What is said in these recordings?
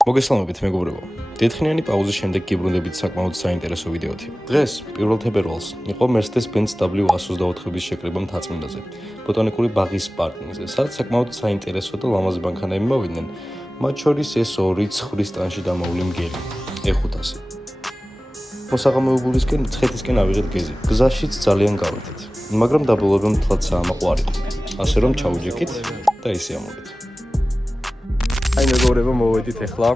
მოგესალმებით მეგობრებო. Დეთხნიანი პაუზის შემდეგ გიბრუნდებით საკმაოდ საინტერესო ვიდეოთი. დღეს 1 თებერვალს იყო Mercedes-Benz W124-ის შეკრება მთაწმინდაზე, ბოტანიკური ბაღის პარკინგზე, სადაც საკმაოდ საინტერესო და ლამაზი მანქანები მოვიდნენ, მათ შორის ეს ორი ცხვრის ტანში დამოვლი მგელი, E500. მოსაღამოებულისკენ ცხეთისკენ ავიღეთ გეზი. გზაშიც ძალიან გავერთეთ, მაგრამ დაბოლოება მთლად საამაყო არ იყო. ასე რომ ჩაუჯექით და ისე ამოვიდეთ. Აი მეგობრებო, მოვედით ახლა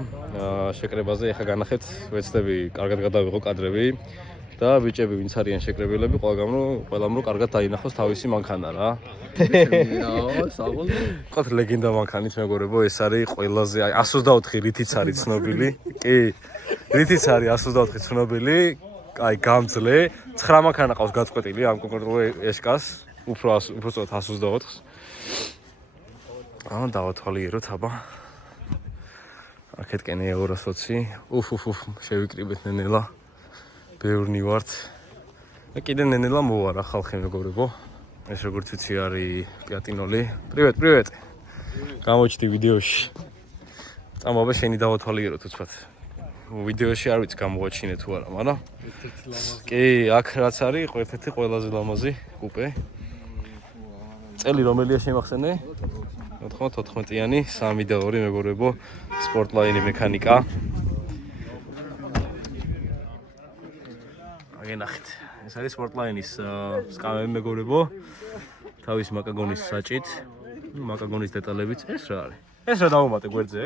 შეკრებაზე, ახლა განახეთ, ვეცდები კარგად გადავიღო კადრები და ბიჭები ვინც არიან შეკრებილები, ყველამ რო კარგად დაინახოს თავისი მანქანა რა. ყოთ ლეგენდა მანქანით მეგობრებო, ეს არის ყველაზე 124 რითიც არის ცნობილი. კი, რითიც არის 124 ცნობილი, აი გამძლე, 9 მანქანა ყავს გაწყვეტილი ამ კონკრეტულ ეშკას, უფრო სწორად 124-ს. დავათვალიეროთ აბა. აქეთკენ E220, შევიკრიბეთ ნენელა, ბევრნი ვართ და კიდე ნენელა მოვარა ხალხი მეგობრებო, ეს როგორც ვიცი არის პლატინოლი. Привет! გამოჩდი ვიდეოში. წამოაბა შენი დავათვალიეროთ უცბად. ვიდეოში არ ვიცი გამოაჩინე თუ არა, მაგრამ კი, აქ რაც არის, ერთ-ერთი ყველაზე ლამაზი კუპე. წელი რომელია შემახსენე? 94-იანი 3 და 2 მეგობრებო, სპორტლაინი მექანიკა. აგენახეთ. ეს არის სპორტლაინის სკამები მეგობრებო. თავის მაკაგონის საჭით, მაკაგონის დეტალებით. ეს რა არის? ეს რა დავუმატე გვერდზე?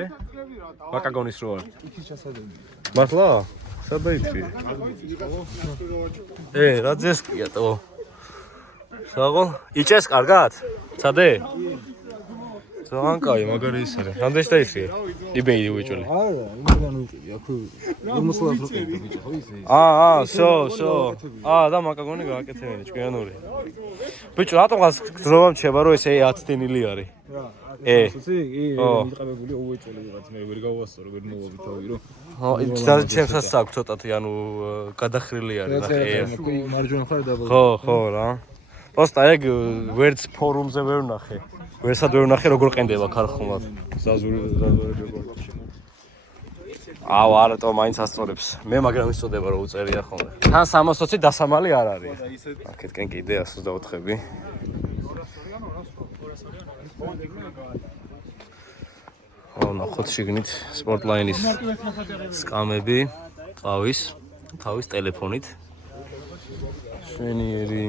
მაკაგონის რო არის. იქის ჩასადები. მართლა? საბეითი. რა ძესკია თო. საღო? იჭეს კარგად? ცადე? ძალიან კაი, მაგარი ის არის. რამდენში დაიხია? eBay-ი ვიჭველი. არა, იმიდან ვიყიდი, აქ 50 როკეტი ბიჭო, ხო ისე? სო. და მაკაგონი გააკეთებინე, ჭკვიანური. ბიჭო, რატომღაც გძრობა მჩება, რომ ესე 10 დინილი არის? რა, მიყავებული უეჭველი ვიღაც, მე ვერ გავასწორო, ვერ მოვაბი თავი, რომ. ჩემსაც აქვს ცოტათი, გადახრილი არის, ნახე. მარჯვენა ხარ და ხო რა. პროსტა ეგ ვერც ფორუმზე ვერ ვნახე. ვერსად ვერ ვნახე როგორ ყენდება ქარხნულად. ზაზურები ყავს. არატო მაინც ასწორებს. მე მაგრამ ვიწოდება რომ უწერია ხოლმე. თან 320 დასამალი არ არის. აქეთკენ კიდე 124-ები. ნახოთ შიგნით სპორტლაინის სკამები, თავის ტელეფონით. შვენიერი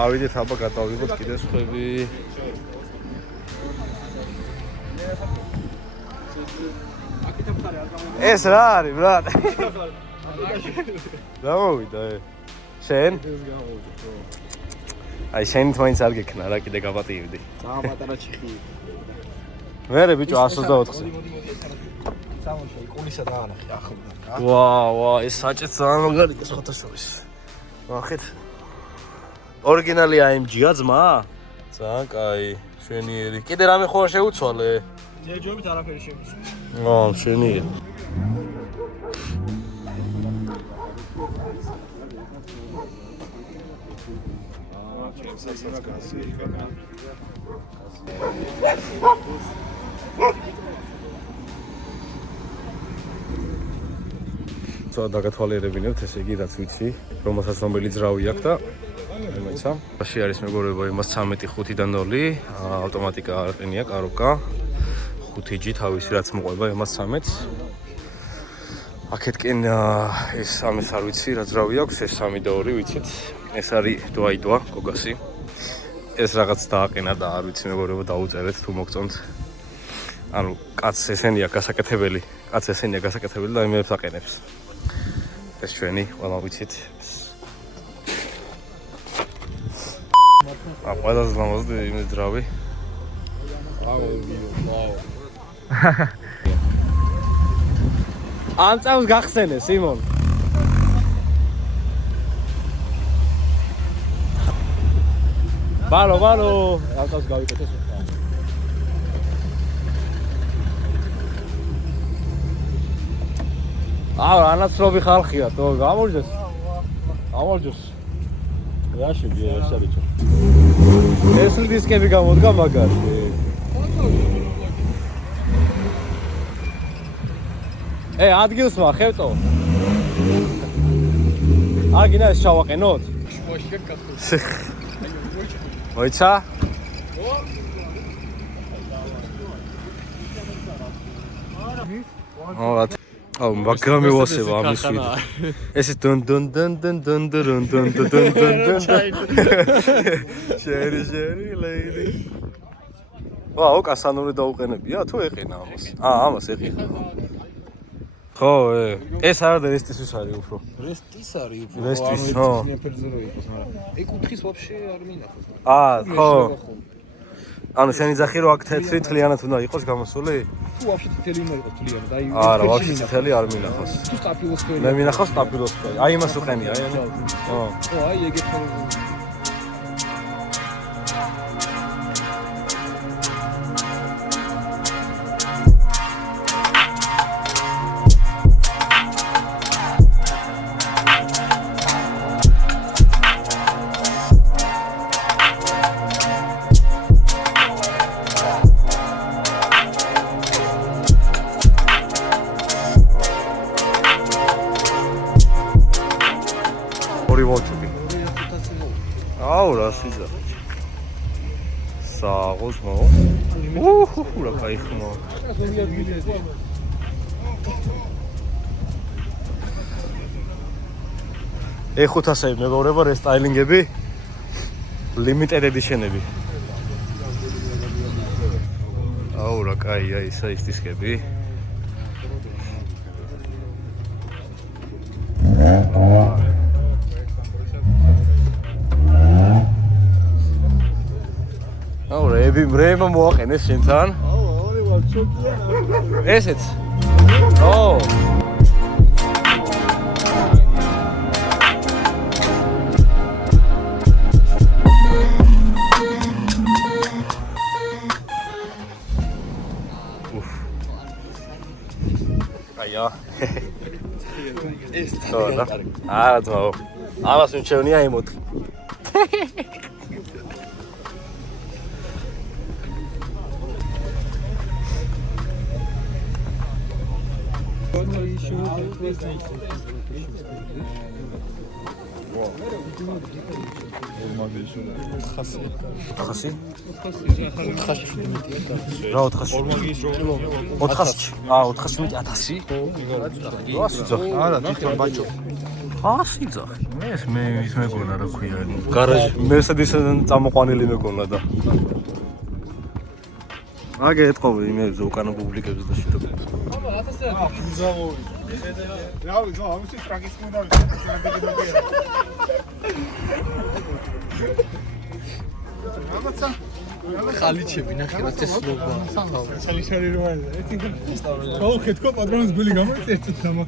ავიდეთ აბა გადავიღოთ კიდე სხვები. ეს რა არის ბრატ? გამოვიდა შენ? აი შენ თვითონ არ გექნა რა კიდე გაპატიებდი. პატარა ჩიხი. მერე ბიჭო 124-ზე. სამოშო კულისა დაანახე ახლა. ვა, ეს საჭეც ძალიან მაგარია სხვათა შორის. ნახეთ. ორიგინალი AMG-ა ძმა? ძალიან კაი, შვენიერი. კიდე რამე ხო არ შეუცვალე? ჯერჯერობით არაფერი შემიცვა. შვენიერი. დაგათვალიერებინებთ, ესე იგი რაც ვიცი, რომელსაც რომელიც ძრავი აქვს და მეცა.აში არის მეგობრებო, იმას 13.5-დან 0, ავტომატიკა არ ყენია, კაროკა. 5G თავისი რაც მოყვება იმას 13. აქეთკენ ეს ამის არ ვიცი, რა ძრავი აქვს, ეს 3 და 2 ვიცით. ეს არის დუაიდოა, გოგასი. ეს რაღაც დააყენა და არ ვიცი მეგობრებო, დაუწერეთ თუ მოგწონთ. კაცს ესენია გასაკეთებელი და იმებს აყენებს. ეს ჩვენი ყველა ვიცით ყველაზე ლამაზი იმის ძრავი ამ წამს გახსენე სიმონ ბალო ამ წამს გავიკეთე ანაცნობი ხალხია თო გამორჯოს რაშები ეს არის ეს დისკები გამოდგა მაგარი ადგილს მახევტო აგინა ეს ჩავაყენოთ მოიცა აუ მაგრამ მევასება ამის ვიდეო ესე დონ შერი ლეიდი ვაუ კასანური დაუყენებია თუ ეყინა ამას ამას ეყინა ხო ეს არის რესტისთვის არის უფრო რესტის არის უფრო რესტის ხო ნეფერზე რო იყოს მაგრამ ეკუთხის ვაფშე არ მინახავს ხო ანუ შენი ძახი რო აქ თეთრი თლიანად უნდა იყოს გამოსული თუ ვაფშე თითელი უნდა იყოს თლიანად აი არა ვაფშე თითელი არ მინახავს თუ სტაფილოსფერი მე მინახავს სტაფილოსფერი აი იმას უყენია აი ხო აი ეგეთი აუ რა სიზა საღოს მო რა кай ხმო E500-ები მეგობრებო რესტაილინგები limited edition-ები აუ რა кайია ისა ის დისკები ბრემა მოაყენეს შენთან? ორი ვარ ჩოკია. ესეც. აია. ეს თორა. არა ძმაო. ამას მჩევნია იმოთ. აგე ეთყობი იმებზე უკანა პუბლიკებს და შეტყობს. რავი, ამისი ტრაგის მოდა ხალიჩები ნახე წესლობა. ხალიჩარი რო არის. აუ ხეთქო პატრონის გული გამოიწეცეთ დამა.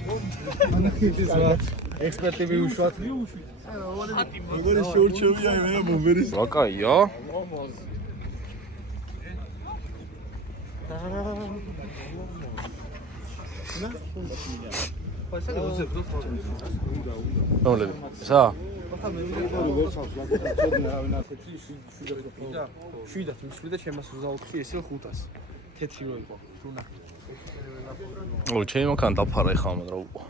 ანახეთ ეს რა. ექსპერტები უშვათ. როგორი შორჩებია იმენა ბომბერის. ვაკაია. ნოლები. სა? შვიდათ მისვლიდა ჩემას 24 ესე 500. თეთრი რო იყო. თუ ნახე. ო, ჩემი მანქანა დაფარა ხა მაგრამ რა უყო.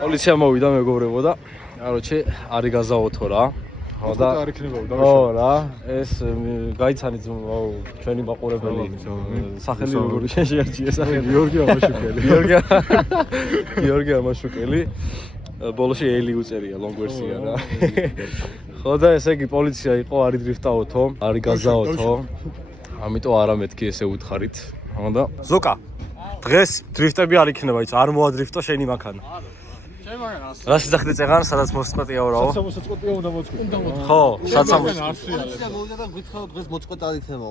პოლიცია მოვიდა მეგობრებო და короче არი გაზაოთო რა. ხო და არ იქნება და ხო რა ეს გაიცანით ჩვენი მაყურებელი სახელი როგორი შეერჩია სახელი გიორგი ამაშუკელი გიორგი ამაშუკელი ბოლოში ელი უწერია long version რა. ხო და ესე იგი პოლიცია იყო არი დრიფტაოთო, არი გაზაოთო. ამიტომ არა მეთქი ესე უთხარით. ხო და ზოკა. დღეს დრიფტები არ იქნება, იცი, არ მოადრიფტო შენი მანქანა. შენ მანქანა. რა შეძახდე წეღან, სადაც მოსწყვეტიაო რაო? მოსწყვეტია უნდა მოწყვეტ. ხო, საცამოს. პოლიცია მოვიდა და გითხავთ დღეს მოწყვეტად იქნება.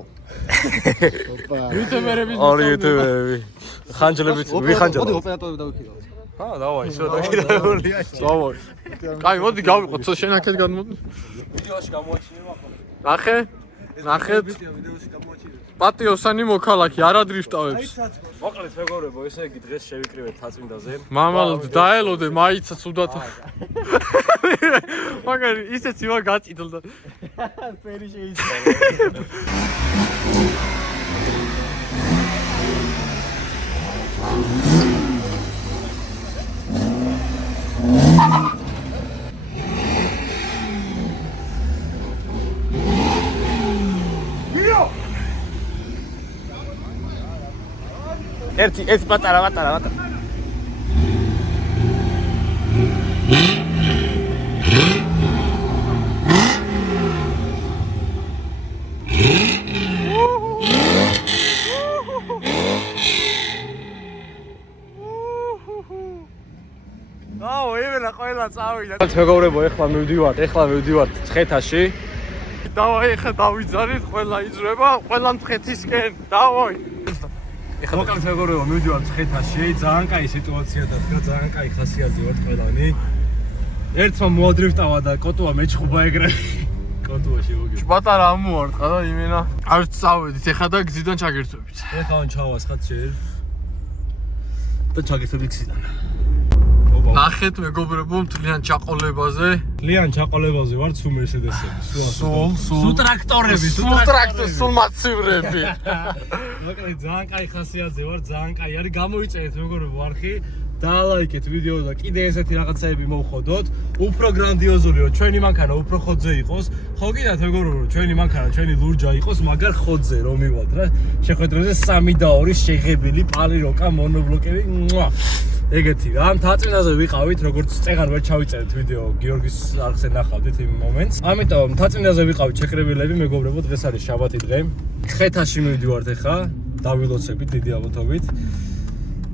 იუთუბერების ორი იუთუბერები. ხანჯლებით ვიხანჯლებ. მოდი ოპერატორები დავიქიდავთ. ჰა, დავაი, შო დაგიდაულია. დავაი. კაი, მოდი გავიყოთ, შენ აქეთ გადმოდი. ვიდეოში გამოაჩინება ახლა. ნახე? ნახეთ. ვიდეოში გამოაჩინება. პატიოსანი მოქალაქი არ ადრიფტავებს. მოკლედ მეგობრებო, ესე იგი დღეს შევიკრიბეთ თაწმინდაზე. მამალ დაელოდე, მაიცა ცუდად. მაგარი ისეც ივა გაწიდლდა. ფერი შეიძლება. ერთი პატარა. აუ, ევენა ყველა წავიდა. მეგობრებო, ეხლა მივდივართ ცხეთაში. დავაი, ხა დავიძარით, ყველა იძრება, ყველა მცხეთისკენ. დავაი. ეხლა მოკლედ მეგობრებო, მივდივართ ცხეთაში. ძალიან კაი სიტუაცია დადგა, ძალიან კაი ხასიათზე ვართ ყველანი. ერთმა მოადრიფტავა და კოტუა მეჩხუბა ეგრე. კოტუა შევაგე. პატარა ამოარტყა და იმენა. არც წავედით, ეხა და გზიდან ჩაგერთვებით. ეხლა ჩავა ხატში. და ჩაგერთვებით გზიდან. ნახეთ მეგობრებო, მთლიან ჩაყოლებაზე. ლიან ჩაყოლებაზე ვარ, სულ მერსედესები, სულ ტრაქტორები, სულ მაცივრები. მოკლედ ძალიან კაი ხასიათზე ვარ, ძალიან კაი არის. გამოიწერეთ მეგობრებო არხი, დაალაიქეთ ვიდეო და კიდე ესეთი რაღაცაები მოვხოდოთ. უფრო გრანდიოზულიო, ჩვენი მანქანა უფრო ხოძე იყოს. ხო კიდათ მეგობრებო, ჩვენი მანქანა, ჩვენი ლურჯა იყოს, მაგარ ხოძე რომ მივალთ რა. შეხვედრაზე 3 და 2 შეღებილი პალიროკა მონობლოკები. ეგეთი რა, ამ თაწმინდაზე ვიყავით, როგორც წეღარ ვერ ჩავიწერეთ ვიდეო, გიორგის არხზე ნახავდით იმ მომენტს. ამიტომ თაწმინდაზე ვიყავით ჩეკრებილები, მეგობრებო, დღეს არის შაბათი დღე. ცხეთაში მივდივართ ახლა, დავილოცებით დიდი ალბათობით.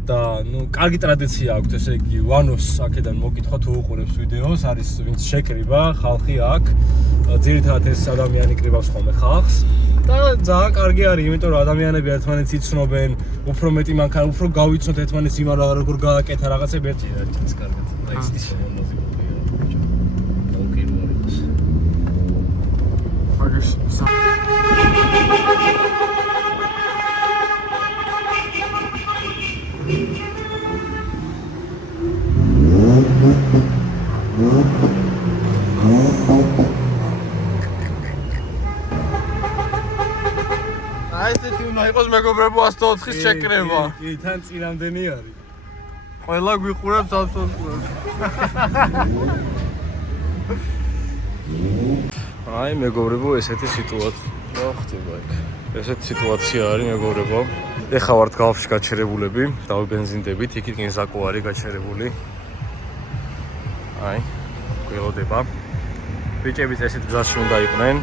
და კარგი ტრადიცია აქვს, ესე იგი, ვანოს აქედან მოკითხვა თუ უყურებს ვიდეოს, არის ვინც შეკრიბა, ხალხი აქ. ძირითადად ეს ადამიანი კრიბავს ხოლმე ხალხს. და ძალიან კარგი არის, იმიტომ რომ ადამიანები ერთმანეთს იცნობენ, უფრო მეტი მანქანა, უფრო გავიცნოთ ერთმანეთს იმ როგორ გააკეთა რაღაცები ერთი არის კარგად. აი ეს ისე მონოზი გქონია. ოკეი, მოვიდოს. მაგის აი ესეთი უნდა იყოს მეგობრებო 104-ის შეკრება. კი, თან წინამდენი არის. ყველა გვიყურებს 104-ს. აი მეგობრებო, ესეთი სიტუაცია ხდება იქ. ესეთი სიტუაცია არის მეგობრებო. ეხლა ვართ გავში გაჩერებულები, დავიბენზინდებით, იქით კინზაკო არის გაჩერებული. აი, გველოდება. ბიჭები ესეთ გზაში უნდა იყვნენ.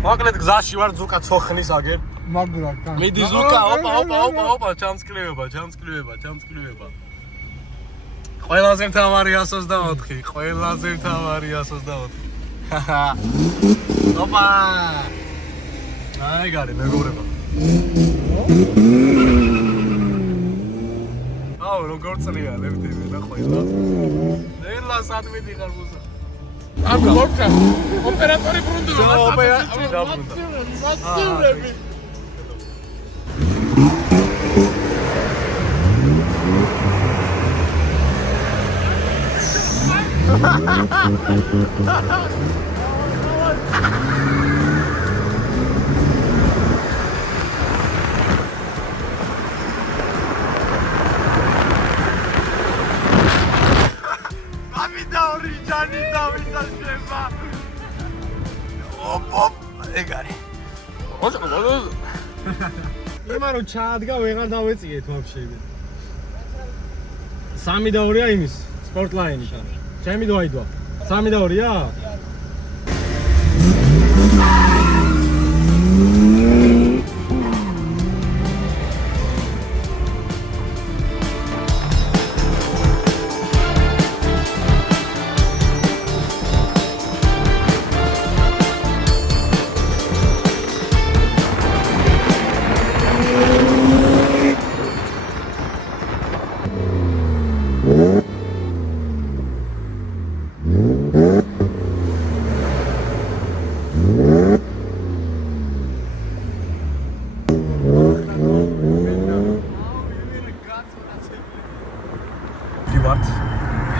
მოკლედ გზაში ვარ, ზუკა ცოხნის აგერ. მაგრამ მიდი ზუკა, ოპა, ჩამსკრივება. ყველაზე მთავარი 124, ყველაზე მთავარი 124. ოპა! აი გარი მეგობრებო. აუ როგორ წლია ლევტები და ყველა. ნელა სადმედი ხარ მუზა. ამ ლოკა ოპერატორი ბრუნდება. ოპერატორი დაბრუნდა. მაცივრები. ეგარი. იმარო ჩაადგა ვეღარ დავეწიეთ ვაფშე. 3 და 2-ია იმის სპორტლაინიდან. ჩემი დოაიდვა. 3 და 2-ია?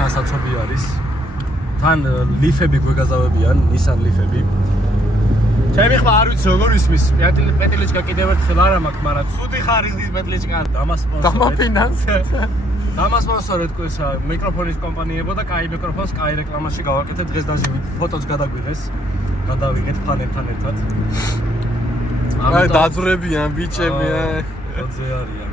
გასაცობი არის. თან ლიფები გვეგაზავებიან, Nissan ლიფები. ჩემი ხმა არ ვიცი როგორ ისმის. პეტლიჩკა კიდევ ერთხელ არ მაქვს, მაგრამ ცუდი ხარისხის პეტლიჩკა დამასპონსორეთ. დამაფინანსეთ. დამასპონსორეთ ისა მიკროფონის კომპანიებო და კაი მიკროფონს კაი რეკლამაში გავაკეთეთ. დღეს დაჟე ფოტოც გადაგვიღეს. გადავიღეთ ფანებთან ერთად. აი დაძვრებიან ბიჭები. როძე არიან.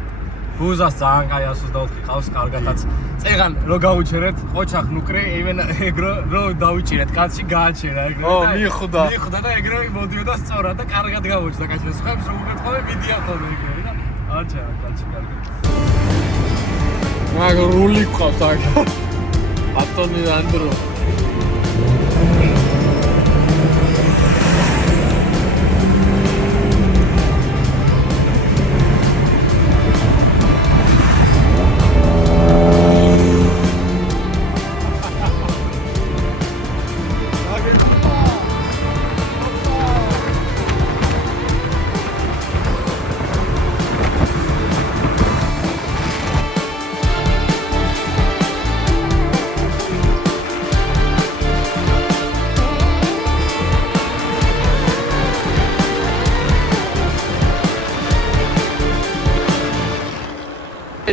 ბუზას ძალიან კაი 124 ყავს, კარგადაც. წეგან რო გაუჩერეთ, ყოჩახ ნუკრე, ევენ ეგრო რო დაუჭირეთ, კაცი გააჩერა ეგრე. მიხვდა. მიხვდა და ეგრე მოდიოდა სწორად და კარგად გავუჭდა კაცი. სხვებს რო უკეთხოვე, მიდიან ხოლმე ეგრე და აჩა, კაცი კარგად. მაგ რული ყავს აქ. ბატონი ანდრო.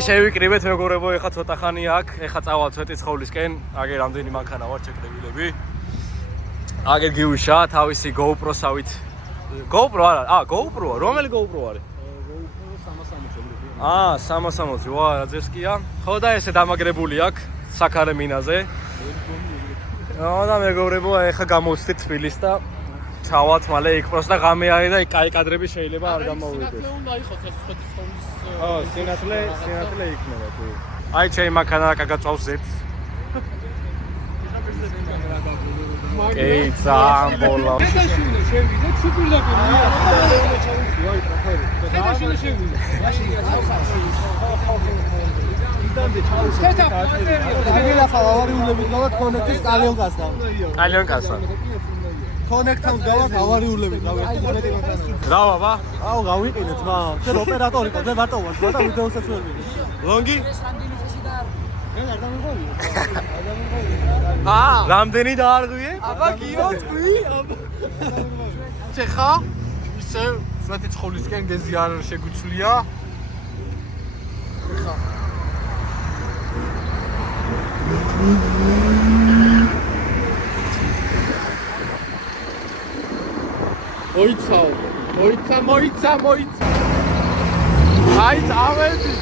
შევიკრიბეთ მეგობრებო, ეხა ცოტა ხანი აქ, ეხა წავალ ცვეტიცხოვლისკენ, აგერ რამდენი მანქანა ვარ ჩეკდებილები. აგერ გიუშა თავისი GoPro-სავით. GoPro არა, GoPro-ა, რომელი GoPro არის? GoPro 360. 360, ვა, რა ძერსკია. ხო და ესე დამაგრებული აქ, საქარე მინაზე. და მეგობრებო, ეხა გამოვცდით თბილისს და ჩავალთ მალე იქ პროსტა ღამე არის და იქ კაი კადრები შეიძლება არ გამოვიდეს. უნდა იყოს ეს სვეტიცხოვლის სინათლე იქნება თუ. აი ჩემი მანქანა გაგაწვავს ზეთს. ey, ძალიან ბოლა. შევიდე, სუპირდა კონა. შევიდე, შევიდე. მაშინ ავარიულებით გავართ კონექტის კალიონკასთან. კალიონკასთან. კონექტთან გავართ ავარიულებით, რა ბაბა? აუ გავიყინეთ მა. შენ ოპერატორი ყო, მე მარტო ვარ, და ვიდეოსაც ვერ ვიღებ. ლონგი? მე არ დამიღვიე. რამდენი დაარღვიე? აბა გინო თქვი? ჩეხა ისე სვეტიცხოვლისკენ გეზი არ შეგვიცვლია. ხა მოიცა. აი წავედი.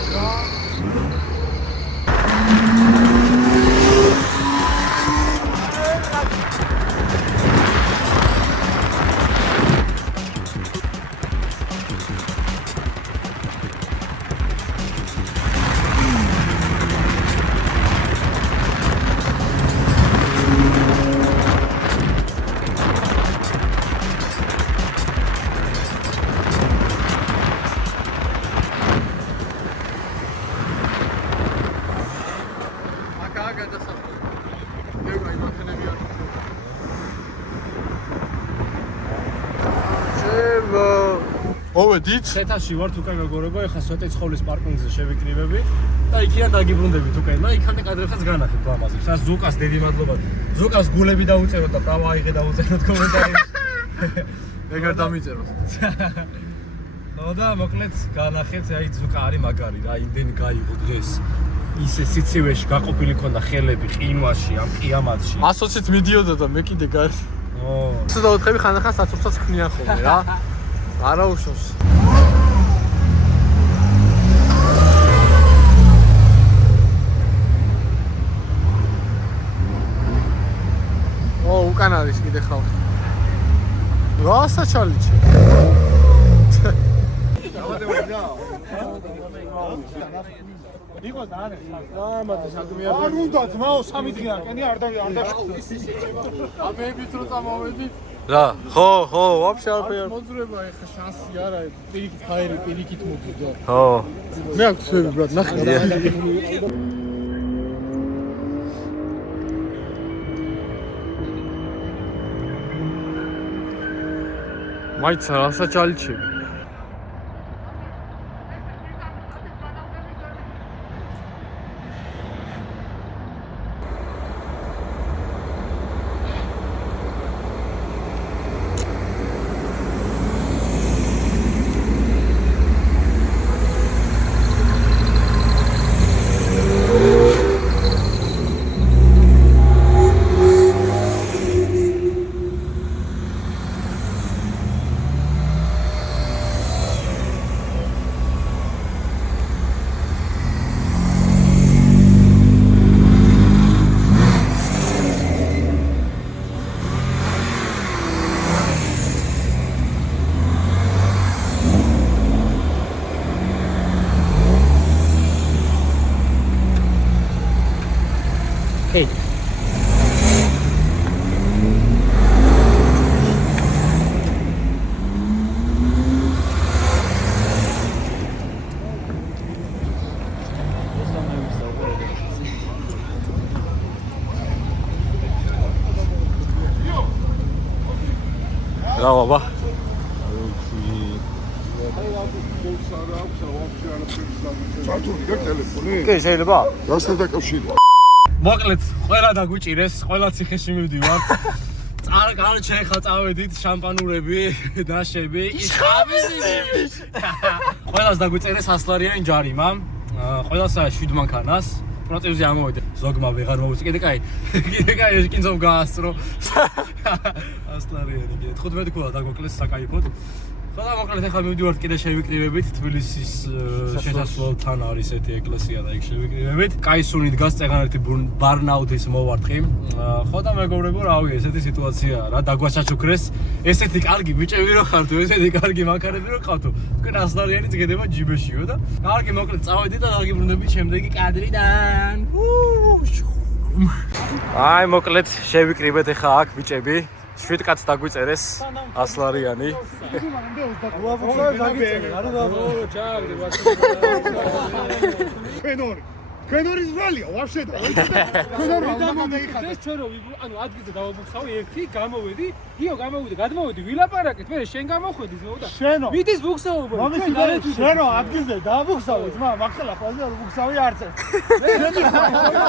მოვედით. ხეთაში ვართ უკვე მეგობრებო, ეხა სვეტიცხოვლის პარკინგზე შევიკრიბები და იქიდან დაგიბრუნდებით უკვე. და იქამდე კადრებსაც განახეთ ლამაზებს. ას ზუკას დიდი მადლობა. ზუკას გულები დაუწეროთ და პრავა აიღე დაუწეროთ კომენტარებში. ეგარ დამიწეროთ. ხო და მოკლედ განახეთ, აი ზუკა არის მაგარი რა, იმდენი გაიღო დღეს. ისე სიცივეში გაყოფილი ქონდა ხელები ყინვაში, ამ ყიამათში. 120-ით მიდიოდა და მე კიდე გარ. 24-ები ხანდახან საცურცაც ხნიან ხოლმე რა. არა უშავს. უკან არის კიდე ხალხი. რასა ჩალიჩე? იყო და ამაზე საკმეა. არ უნდა ძმაო 3 დღე არკენი არ ამეებით რო წამოვედი. რა, ხო, ვაფშე არ ფერ. მოძრება ეხა შანსი არა, პირიქით ხაერი, პირიქით მოგიდა. ხო. მე აქვს ვები ბრატ, ნახე. მაიცა რასა ჩალიჩები? Hey. Bravo, baba. კი, შეიძლება? რასთან დაკავშირდა? მოკლედ, ყველა დაგუჭირეს, ყველა ციხეში მივდივართ. განჩეხა წავედით შამპანურები, დაშები, ისხაბიზი. ყველას დაგვიწერეს 100 ლარიანი ჯარიმა. ყველას 7 მანქანას. პროტევზი ამოვიდა. ზოგმა ვეღარ მოვუწი. კიდე კაი, კინძომ გაასწრო. 100 ლარიანი კიდე 15 ქულა დაგვეკლეს საკაიფოდ. ხოდა მოკლედ ახლა მივდივართ კიდე შევიკრივებით თბილისის შესასვლელთან არის ერთი ეკლესია და იქ შევიკრივებით. კაისუნი დგას წეგანერთი ბარნაუთის მოვარტყი. ხოდა მეგობრებო, რავი, ესეთი სიტუაციაა რა, დაგვაჩაჩუქრეს. ესეთი კარგი ბიჭები რო ხართო, ესეთი კარგი მანქანები რო ყავთო. თქვენ 100 ლარიანი ძგედება ჯიბეშიო და კარგი მოკლედ წავედით და დაგიბრუნდებით შემდეგი კადრიდან. აი მოკლედ შევიკრივეთ ახლა აქ ბიჭები. 7 კაცს დაგვიწერეს 100 ლარიანი. ქენორის ვალია, ვაფშე და. ქენორი ეს ჩვენ რო ანუ ადგილზე დავაბუხავი ერთი, გამოვედი, იო გამოვიდა, გადმოვედი, ვილაპარაკეთ, მე შენ გამოხვედი ზმო და. შენო. მიდის ბუხსაობა. შენო ადგილზე დავაბუხავი, ძმა, მაგხელა ხვალზე არ ბუხსავი არც ეს.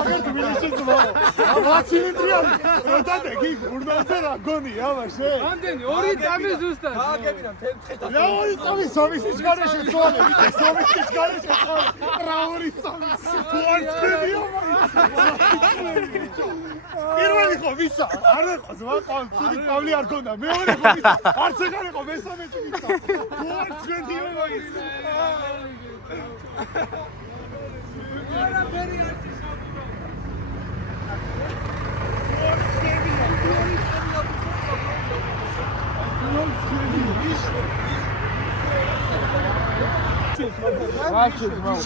მე თბილისში ძმო. 100 ლიტრიანი. როდადე კი გურნალზე რა გონია მაშე. ამდენი 2 წამი ზუსტად. გააკეთე თეთრ. რა 2 წამი სომისის გარეშე თვალე, ვიტე სომისის გარეშე თვალე. რა 2 წამი. პირველი ხო ვისა? არ იყო ზმა ყავი, ყავლი არ გონდა. მეორე ხო ვისა? არც ეგ არ იყო, მესამეში ვისა. თوار ჩვენი მაგის. არა ბერი არის.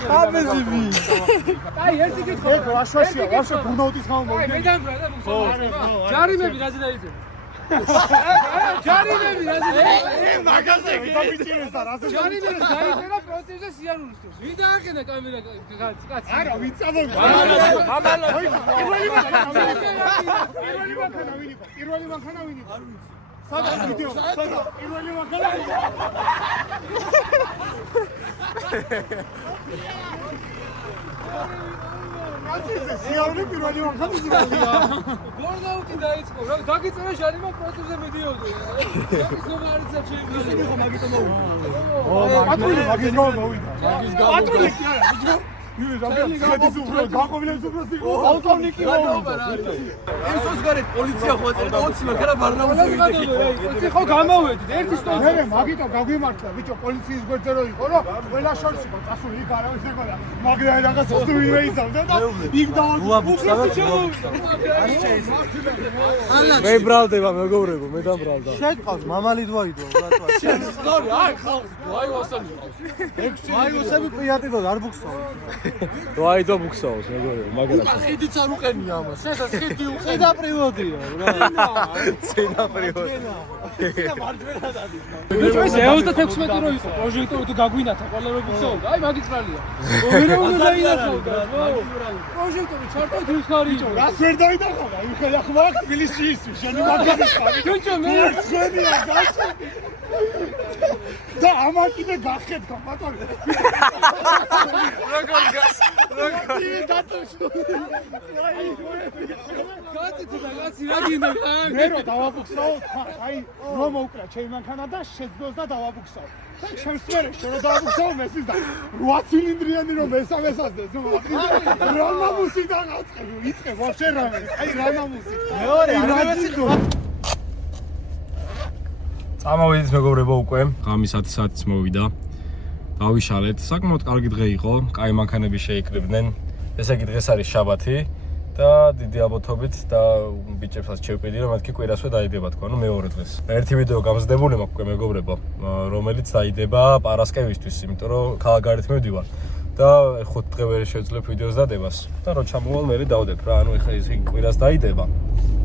ხაბეზები. აი ერთი კითხვა. ეგ ვაშვაშია, ვაშვე ბურნაუტის ხალხი მოვიდა. აი მე დამბრა და ბუხსა. ჯარიმები რაზე დაიწერა? ჯარიმები რაზე დაიწერა? მაგაზე დაბიჭირეს და რაზე ჯარიმები დაიწერა პროცესზე სიარულისთვის. ვინ დააყენა კამერა კაცი? არა, ვინ წამოვიდა? ამალა. პირველი მანქანა ვინ იყო? პირველი მანქანა ვინ იყო? არ ვიცი. სადაც ვიდეო, სადაც პირველი მანქანა ვინ იყო? მაცეზე სიარულე პირველი მანქანის გია. ბურნაუტი დაიწყო. რა დაგიწერა ჟარიმა პროცესზე მიდიოდი. ეს ნუ არის საჩელი. ისინი ხო მაგით მოვიდა. ო, პატრული მაგის გამო მოვიდა. პატრული კი არა, ბიჭო. პოლკოვნიკი ესოს გარეთ პოლიცია ხო წერდა 20 მანქანა ბარნაულზე ვიცი ხო გამოვედით ერთი სტორი მე მაგიტო გაგვიმართლა ბიჭო პოლიციის გვერდზე რო იყო რომ ყველა შორს იყო წასული იქ არავის ეხლა მაგრამ რაღაც სტუმრია ისავდა და იქ მე ბრალდება მეგობრებო მე დამბრალდა შეტყავს მამალი დვაიდო რატო სტორი აი ხალხი აი ვასანი აი უსები პიატიდო არ ბუქსო დვაიდო ბუქსაოს მეგობრებო მაგალითად ხიდიც არ უყენია ამას შესაძ ხიდი უყენია წინა პრივოდია წინა პერიოდი ეს 36 რო იყო პროჟექტორი თუ გაგვინათა ყველა რო ბუქსაობდა აი მაგით ბრალია ვერ უნდა დაინახავდა პროჟექტორი ჩარტო დიხარი რას ვერ დაიდახავდა იმ ხელა ხმა თბილისში ის შენი მაგარი ხარი ჩოჩო მე შენია გაჩი და ამან კიდე გახეთქა ბატონო როგორ გას კაცი და კაცი რა გინდა მე რო დავაბუქსაო აი რომ მოვკრა ჩემი მანქანა და შეძლოს და დავაბუქსაო და ჩემს მერე შენ დავაბუქსაო მესის და 8 ცილინდრიანი რომ მესამეს ასდეს რანამუსი დაგაწყები იწყე ვაფშე რამე აი რანამუსი მეორე რანამუსი წამოვიდით მეგობრებო უკვე ღამის 10 საათიც მოვიდა დავიშალეთ საკმაოდ კარგი დღე იყო კაი მანქანები შეიკრიბნენ ესე იგი დღეს არის შაბათი და დიდი ალბათობით და ბიჭებსაც შევპირდი რომ მათი კვირასვე დაიდება თქვა ნუ მეორე დღეს ერთი ვიდეო გამზდებული მაქვს უკვე მეგობრებო რომელიც დაიდება პარასკევისთვის იმიტომ რომ ქალაქგარეთ მივდივარ და 5 დღე ვერ შევძლებ ვიდეოს დადებას და რო ჩამოვალ მე დავდებ რა ანუ ეხლა ის კვირას დაიდება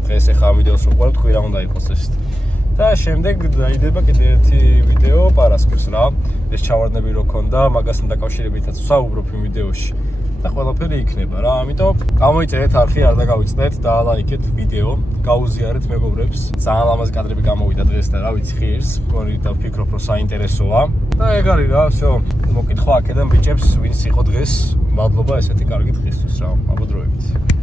დღეს ეხლა ვიდეოს რო ყურებთ კვირა უნდა იყოს ეს და შემდეგ დაიდება კიდე ერთი ვიდეო პარასკევს რა ეს ჩავარდნები რო ქონდა მაგასთან დაკავშირებითაც ვსაუბრობ იმ ვიდეოში და ყველაფერი იქნება რა ამიტომ გამოიწერეთ არხი არ დაგავიწყდეთ და ლაიქეთ ვიდეო გაუზიარეთ მეგობრებს ძალიან ლამაზი კადრები გამოვიდა დღეს და რა ვიცი ხირს მგონი და ვფიქრობ რომ საინტერესოა და ეგ არის რა всё მოკითხვა აქედან ბიჭებს ვინც იყო დღეს მადლობა ესეთი კარგი დღისთვის რა აბოდროებით